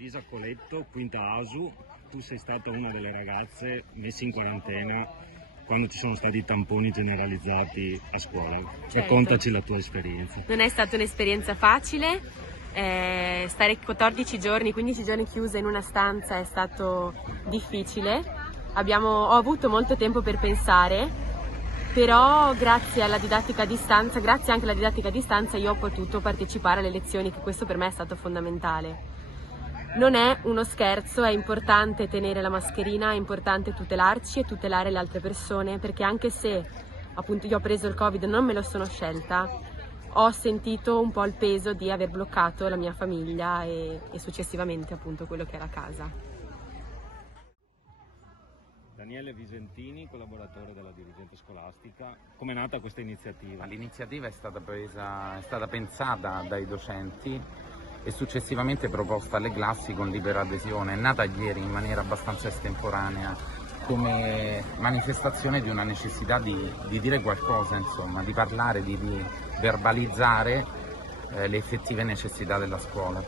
Lisa Coletto, quinta ASU, tu sei stata una delle ragazze messe in quarantena quando ci sono stati i tamponi generalizzati a scuola. Certo. Raccontaci la tua esperienza. Non è stata un'esperienza facile, stare 14 giorni, 15 giorni chiusa in una stanza è stato difficile. Ho avuto molto tempo per pensare, però grazie alla didattica a distanza, grazie anche alla didattica a distanza, io ho potuto partecipare alle lezioni, che questo per me è stato fondamentale. Non è uno scherzo, è importante tenere la mascherina, è importante tutelarci e tutelare le altre persone, perché anche se appunto io ho preso il Covid, non me lo sono scelta, ho sentito un po' il peso di aver bloccato la mia famiglia e successivamente appunto quello che era casa. Daniele Visentini, collaboratore della dirigente scolastica, com'è nata questa iniziativa? L'iniziativa è stata pensata dai docenti e successivamente proposta alle classi con libera adesione. È nata ieri in maniera abbastanza estemporanea come manifestazione di una necessità di dire qualcosa, insomma, di parlare, di verbalizzare le effettive necessità della scuola.